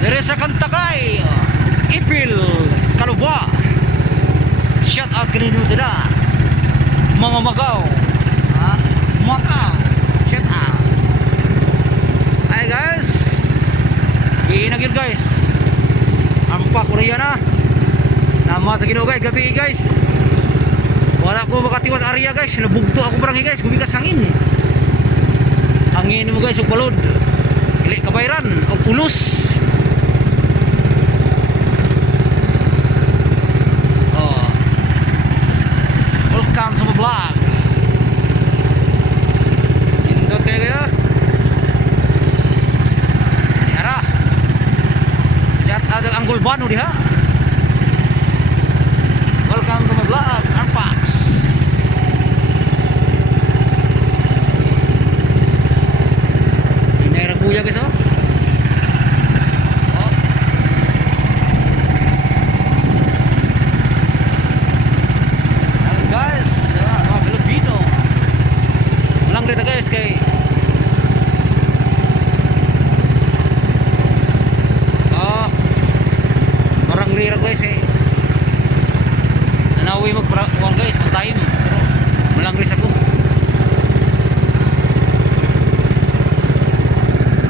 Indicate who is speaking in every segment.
Speaker 1: Dire sa Kantakay, Ipil, Kalubwa. Shout out kanino dila. Mga magaw. Ha? Magaw. Shout out. Hi guys. Iinag yun guys. Ampak Korea na. Nama sa Ginoo guys, gabi guys. Wala ko makatiwas area guys. Nabugto ako barangay guys, gumigas hangin. Hangin mo guys, ug balod. Dili kabayran o pulos. Oh. Welcome to my vlog. Indot kayo kayo. Yara. Chat ada ang gulbano diha. Welcome to my vlog, Arpax. Inay ra kuya guys. Oh. Ayan, guys, ah, mga Pilipino. Walang rito guys kay Ah. Parang lira guys eh. Nanawi mag kuwan guys, on time. Pero walang ris ako.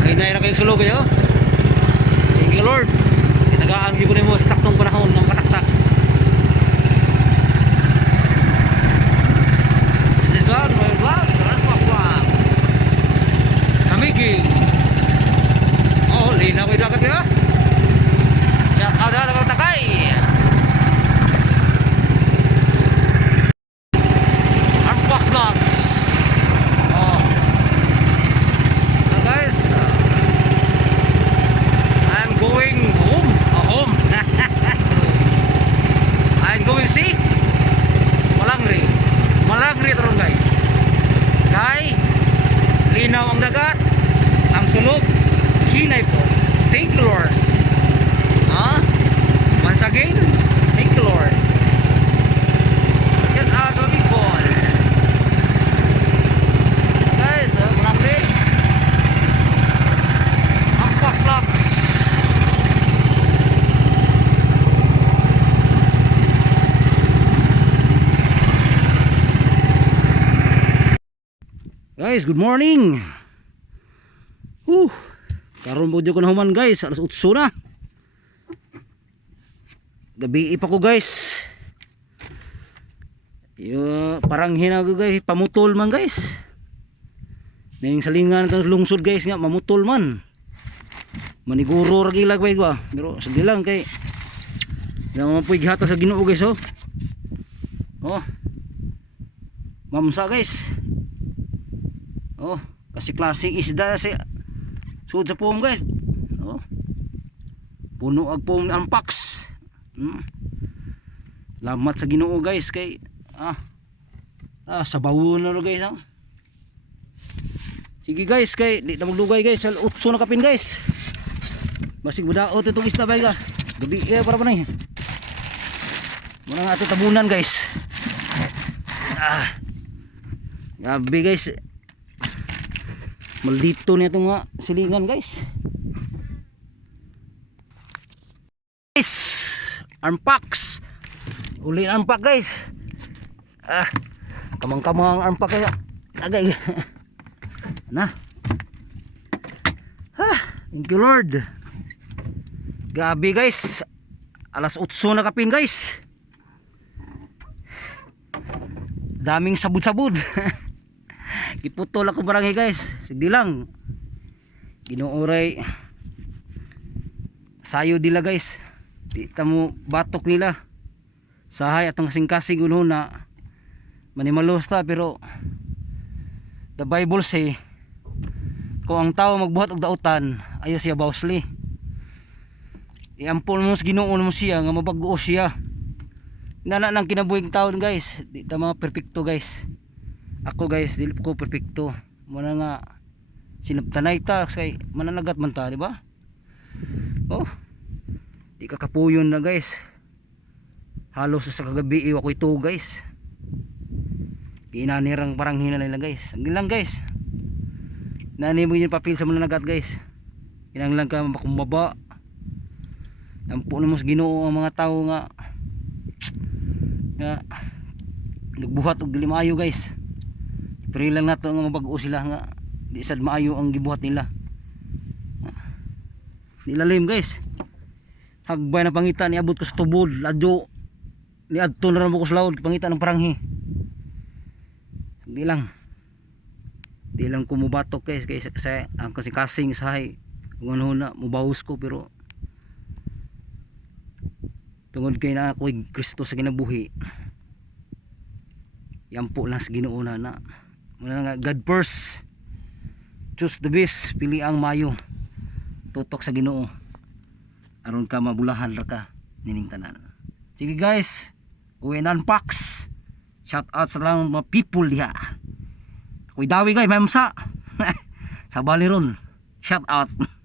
Speaker 1: Ay naira kayong sulog kayo. Thank you Lord. Itagaan ko mo sa saktong panahon ng kataktak. This is God, my vlog. Tara pa vlog. Kamiging. Oh, linaw ko yung dagat kayo. Shout out na ng takay. Arpak Vlogs. Oh. Well, guys, uh, I'm going home. Oh, home. I'm going see Malangri. Malangri tarong guys. Kay linaw ang dagat. Ang sulog hinay po. Thank you Lord. Huh? Once again, thank you Lord. Get out of the ball. Guys, uh, malaki. Ang paklaks. Guys, good morning. Whew. Karon po ko na human guys, alas 8 na. Gabi pa ko guys. Yo, parang hinago guys, pamutol man guys. Ning salingan kang lungsod guys nga mamutol man. Maniguro ra gila guys ba. Pero sige lang kay Yang mapuig hata sa Ginoo guys oh. Oh. Mamsa guys. Oh, kasi klaseng isda si sud sa pom guys. Oh. Puno ag pom ang paks. Hmm. Salamat sa Ginoo guys kay ah ah sabawon na ro guys ah. Sige guys kay di na maglugay guys sa utso na kapin guys. Basig budaot itong isda bay ka. Gabi eh para ba na Muna nga ito tabunan guys. Ah. Gabi guys. Maldito niya itong mga silingan guys. Guys, armpax. Uli ang armpax guys. Ah, kamang-kamang armpax kaya. Agay. na. Ah, thank you Lord. Grabe guys. Alas 8 na kapin guys. Daming sabud-sabud. Iputol ako barangay guys. Sige lang. Ginuuray. Sayo dila guys. Di tamo batok nila. Sahay atong kasing-kasing na manimalos ta pero the Bible say kung ang tao magbuhat og dautan ayo siya bawsli. Iampol mo sa Ginoo mo siya nga mabag-o siya. Nana nang kinabuhing taon guys. Di ta mga perfecto guys ako guys dili ko perfecto. Muna nga sinabtanay ta kay mananagat man ta di ba? Oh di ka kapuyon na guys. Halos sa kagabi iwa ko ito guys. Inanirang parang hina nila guys. Ang lang guys. Nani mo yung papel sa mga nagat guys kinahanglan ka makumbaba. Ampo na mo sa Ginoo ang mga tao nga nga nagbuhat og dili maayo guys Pray lang nato nga mabago sila nga di sad maayo ang gibuhat nila. Nilalim guys. Hagbay na pangita niabot ko sa tubod ladyo ni adto na rin ko sa laod pangita ng paranghi. Di lang. Di lang ko mubatok guys kay sa ang kasi kasing sahay kung ano na mubawos ko pero tungod kay na ako Kristo sa kinabuhi yan po lang sa Ginoo na na muna nga God first choose the best pili ang mayo. Tutok sa Ginoo. Aron ka mabulahan ra ka nining tanan. Sige guys. Uwi na unpacks shout out sa lang mga people diha. Ako'y dawi guys. Mamsa sa baliron. Shout out